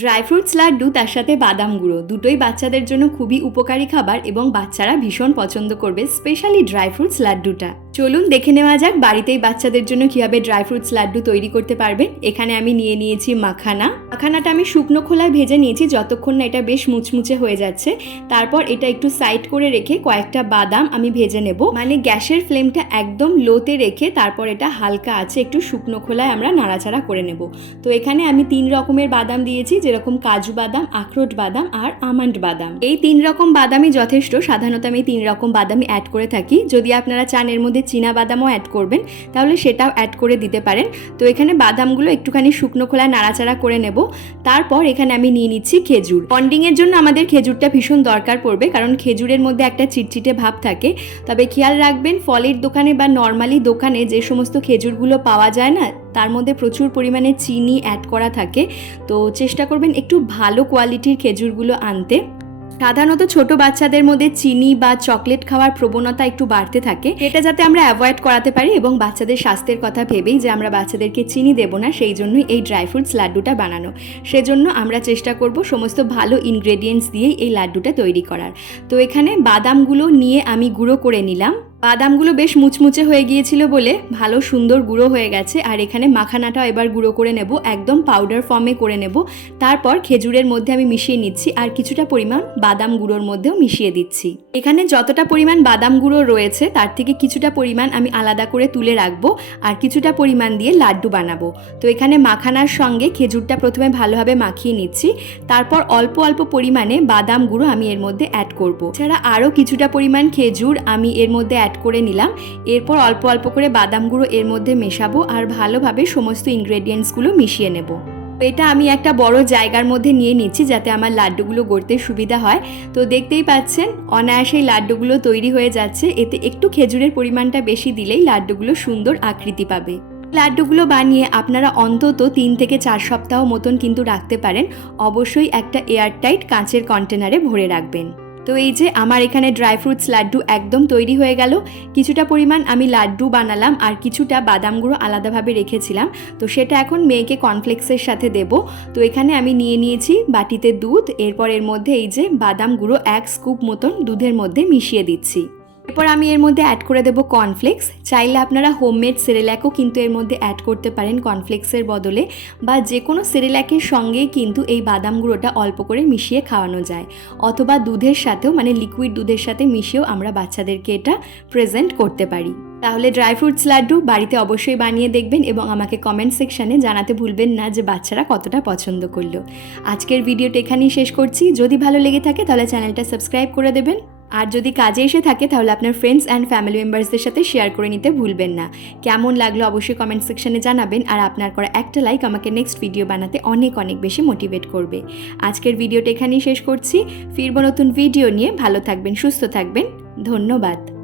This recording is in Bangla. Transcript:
ড্রাই ফ্রুটস লাড্ডু, তার সাথে বাদাম গুঁড়ো, দুটোই বাচ্চাদের জন্য খুবই উপকারী খাবার এবং বাচ্চারা ভীষণ পছন্দ করবে স্পেশালি ড্রাই ফ্রুটস লাড্ডুটা। চলুন দেখে নেওয়া যাক বাড়িতেই বাচ্চাদের জন্য কীভাবে ড্রাই ফ্রুটস লাড্ডু তৈরি করতে পারবেন। এখানে আমি নিয়ে নিয়েছি মাখানা। মাখানাটা আমি শুকনো খোলায় ভেজে নিয়েছি যতক্ষণ না এটা বেশ মুচমুচে হয়ে যাচ্ছে। তারপর এটা একটু সাইড করে রেখে কয়েকটা বাদাম আমি ভেজে নেব। মানে গ্যাসের ফ্লেমটা একদম লোতে রেখে তারপর এটা হালকা আছে একটু শুকনো খোলায় আমরা নাড়াচাড়া করে নেব। তো এখানে আমি তিন রকমের বাদাম দিয়েছি যেরকম কাজু বাদাম, আখরোট বাদাম আর আমন্ড বাদাম। এই তিন রকম বাদামই যথেষ্ট। সাধারণত আমি তিন রকম বাদামই অ্যাড করে থাকি। যদি আপনারা চান এর মধ্যে চীনা বাদামও অ্যাড করবেন, তাহলে সেটাও অ্যাড করে দিতে পারেন। তো এখানে বাদামগুলো একটুখানি শুকনো খোলায় নাড়াচাড়া করে নেব। তারপর এখানে আমি নিয়ে নিচ্ছি খেজুর। বন্ডিংয়ের জন্য আমাদের খেজুরটা ভীষণ দরকার পড়বে, কারণ খেজুরের মধ্যে একটা চিটচিটে ভাব থাকে। তবে খেয়াল রাখবেন, ফলের দোকানে বা নর্মালি দোকানে যে সমস্ত খেজুরগুলো পাওয়া যায় না, তার মধ্যে প্রচুর পরিমাণে চিনি অ্যাড করা থাকে। তো চেষ্টা করবেন একটু ভালো কোয়ালিটির খেজুরগুলো আনতে। সাধারণত ছোট বাচ্চাদের মধ্যে চিনি বা চকলেট খাওয়ার প্রবণতা একটু বাড়তে থাকে। এটা যাতে আমরা অ্যাভয়েড করাতে পারি এবং বাচ্চাদের স্বাস্থ্যের কথা ভেবেই যে আমরা বাচ্চাদেরকে চিনি দেব না, সেই জন্যই এই ড্রাই ফ্রুটস লাড্ডুটা বানানো। সেজন্য আমরা চেষ্টা করব সমস্ত ভালো ইনগ্রেডিয়েন্টস দিয়েই এই লাড্ডুটা তৈরি করার। তো এখানে বাদামগুলো নিয়ে আমি গুঁড়ো করে নিলাম। বাদামগুলো বেশ মুচমুচে হয়ে গিয়েছিল বলে ভালো সুন্দর গুঁড়ো হয়ে গেছে। আর এখানে মাখানাটাও এবার গুঁড়ো করে নেব, একদম পাউডার ফর্মে করে নেব। তারপর খেজুরের মধ্যে আমি মিশিয়ে নিচ্ছি আর কিছুটা পরিমাণ বাদাম গুঁড়োর মধ্যেও মিশিয়ে দিচ্ছি। এখানে যতটা পরিমাণ বাদাম গুঁড়ো রয়েছে, তার থেকে কিছুটা পরিমাণ আমি আলাদা করে তুলে রাখব আর কিছুটা পরিমাণ দিয়ে লাড্ডু বানাবো। তো এখানে মাখানার সঙ্গে খেজুরটা প্রথমে ভালোভাবে মাখিয়ে নিচ্ছি, তারপর অল্প অল্প পরিমাণে বাদাম গুঁড়ো আমি এর মধ্যে অ্যাড করব। এছাড়া আরও কিছুটা পরিমাণ খেজুর আমি এর মধ্যে অ্যাড করে নিলাম। এরপর অল্প অল্প করে বাদাম গুঁড়ো এর মধ্যে মেশাবো আর ভালোভাবে সমস্ত ইনগ্রেডিয়েন্টসগুলো মিশিয়ে নেব। এটা আমি একটা বড় জায়গার মধ্যে নিয়ে নিচ্ছি যাতে আমার লাড্ডুগুলো গড়তে সুবিধা হয়। তো দেখতেই পাচ্ছেন, অনায়াসেই লাড্ডুগুলো তৈরি হয়ে যাচ্ছে। এতে একটু খেজুরের পরিমাণটা বেশি দিলেই লাড্ডুগুলো সুন্দর আকৃতি পাবে। লাড্ডুগুলো বানিয়ে আপনারা অন্তত তিন থেকে চার সপ্তাহ মতন কিন্তু রাখতে পারেন। অবশ্যই একটা এয়ারটাইট কাঁচের কন্টেনারে ভরে রাখবেন। তো এই যে আমার এখানে ড্রাই ফ্রুটস লাড্ডু একদম তৈরি হয়ে গেল। কিছুটা পরিমাণ আমি লাড্ডু বানালাম আর কিছুটা বাদাম গুঁড়ো আলাদাভাবে রেখেছিলাম। তো সেটা এখন মেয়েকে কর্নফ্লেক্সের সাথে দেব। তো এখানে আমি নিয়ে নিয়েছি বাটিতে দুধ, এরপর এর মধ্যে এই যে বাদাম গুঁড়ো এক স্কুপ মতন দুধের মধ্যে মিশিয়ে দিচ্ছি। এরপর আমি এর মধ্যে অ্যাড করে দেবো কর্নফ্লেক্স চাইলে আপনারা হোমমেড সেরেল্যাকও কিন্তু এর মধ্যে অ্যাড করতে পারেন কর্নফ্লেক্সের বদলে বা যে কোনো সেরেল্যাকের সঙ্গেই কিন্তু এই বাদাম গুঁড়োটা অল্প করে মিশিয়ে খাওয়ানো যায়। অথবা দুধের সাথেও মানে লিকুইড দুধের সাথে মিশিয়েও আমরা বাচ্চাদেরকে এটা প্রেজেন্ট করতে পারি। তাহলে ড্রাই ফ্রুটস লাড্ডু বাড়িতে অবশ্যই বানিয়ে দেখবেন এবং আমাকে কমেন্ট সেকশানে জানাতে ভুলবেন না যে বাচ্চারা কতটা পছন্দ করল। আজকের ভিডিওটা এখানেই শেষ করছি। যদি ভালো লেগে থাকে তাহলে চ্যানেলটা সাবস্ক্রাইব করে দেবেন। আর যদি কাজে এসে থাকে, তাহলে আপনার ফ্রেন্ডস অ্যান্ড ফ্যামিলি মেম্বার্সদের সাথে শেয়ার করে নিতে ভুলবেন না। কেমন লাগল অবশ্যই কমেন্ট সেকশনে জানাবেন, আর আপনার করা একটা লাইক আমাকে নেক্সট ভিডিও বানাতে অনেক অনেক বেশি মোটিভেট করবে। আজকের ভিডিওটা এখানেই শেষ করছি। ফিরবো নতুন ভিডিও নিয়ে। ভালো থাকবেন, সুস্থ থাকবেন। ধন্যবাদ।